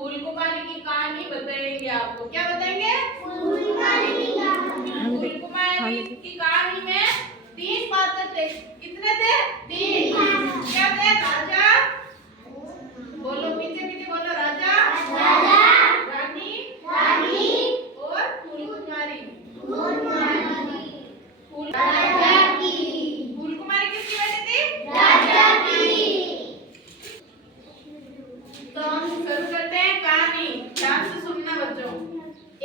फूल कुमारी की कहानी बताएंगे आपको। क्या बताएंगे? फूल कुमारी की कहानी में 3 पात्र थे। कितने थे? 3। क्या थे? राजा, बोलो पीछे पीछे बोलो, राजा, रानी और फूल कुमारी। फूल कुमारी किसकी बेटी थी? राजा की। तो हम शुरू करते हैं कहानी। ध्यान से सुनना बच्चों।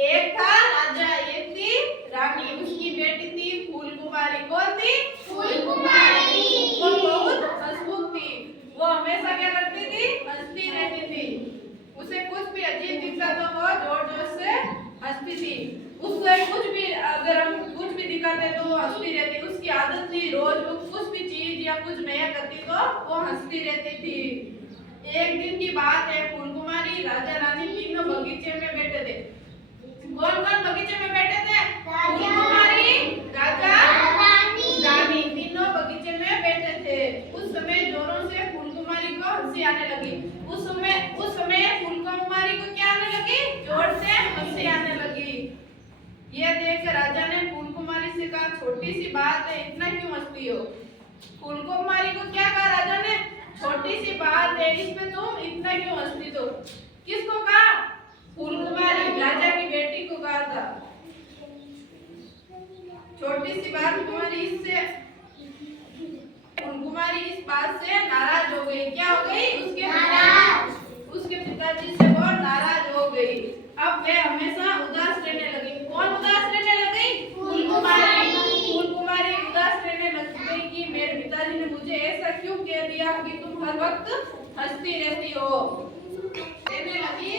एक था राजा, एक थी रानी, उसकी बेटी थी फूल कुमारी। कौन थी? फूल कुमारी। वो बहुत हंसमुख थी। वो हमेशा क्या करती थी? हंसती रहती थी। उसे कुछ भी अजीब दिखता तो वो जोर जोर से हंसती थी। उससे कुछ भी, अगर हम कुछ भी दिखाते तो वो हंसती रहती। उसकी आदत थी रोज वो कुछ भी चीज या कुछ नया करती तो वो हंसती रहती थी। एक दिन की बात है, फूल कुमारी, राजा, रानी तीनों बगीचे में बैठे थे। कौन कौन बगीचे में बैठे थे? फूल कुमारी, राजा, रानी तीनों बगीचे में बैठे थे। उस समय जोरों से फूल कुमारी को हंसी आने लगी। उस समय फूल कुमारी को क्या आने लगी? जोर से हंसी आने लगी। यह देख राजा ने फूल कुमारी से कहा, छोटी सी बात है, इतना क्यों हंसती हो? फूल कुमारी को क्या कहा राजा ने? छोटी सी बात है, इसमें तुम इतना क्यों हंसती हो? किसको कहा? फूल कुमारी, राजा की बेटी को कहा था। छोटी सी बात कुमारी, इससे फूल कुमारी इस बात से नाराज हो गई। क्या हो गई? उसके पिताजी से वो नाराज हो गई। अब वे हमेशा उदास रहने लगी। कौन उदास रहने लगी? फूल कुमारी। फूल कुमारी उदास रहने लग गई कि मेरे पिताजी ने मुझे ऐसा क्यों कह दिया कि तुम हर वक्त हंसती रहती हो। रहने लगी।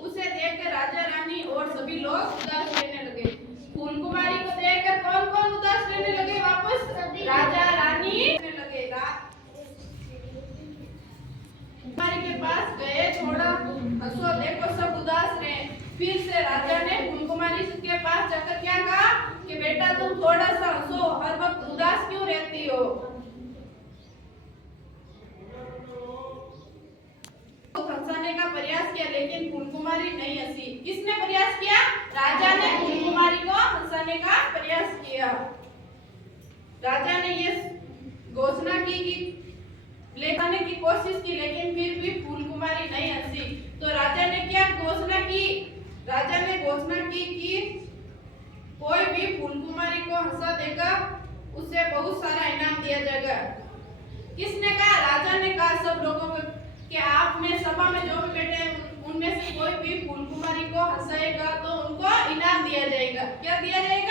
उसे देखकर राजा, रानी और सभी लोग उदास रहने लगे। फूल कुमारी को देखकर कौन कौन उदास रहने लगे? वापस राजा, रानी रहने लगे। कुमारी के पास गए, थोड़ा हंसो, देखो सब उदास रहे। फिर से राजा ने फूल कुमारी के पास जाकर क्या कहा कि बेटा तुम थोड़ा सा हंसो, हर वक्त उदास क्यों रहती हो? हंसाने का प्रयास किया लेकिन फूल कुमारी नहीं हंसी। किसने प्रयास किया? राजा ने फूल कुमारी को हंसाने का प्रयास किया। राजा ने ये घोषणा की कि लेखाने की कोशिश की लेकिन फिर भी फूल कुमारी नहीं हंसी। तो राजा ने क्या घोषणा की? राजा ने घोषणा की कि कोई भी फूल कुमारी को हंसा देगा उसे बहुत सारा इनाम दिया जाएगा। किसने कहा? राजा ने कहा सब लोगों को कि आप में सभा में जो भी बैठे हैं उनमें से कोई भी फूल कुमारी को हंसाएगा तो उनको इनाम दिया जाएगा। क्या दिया जाएगा?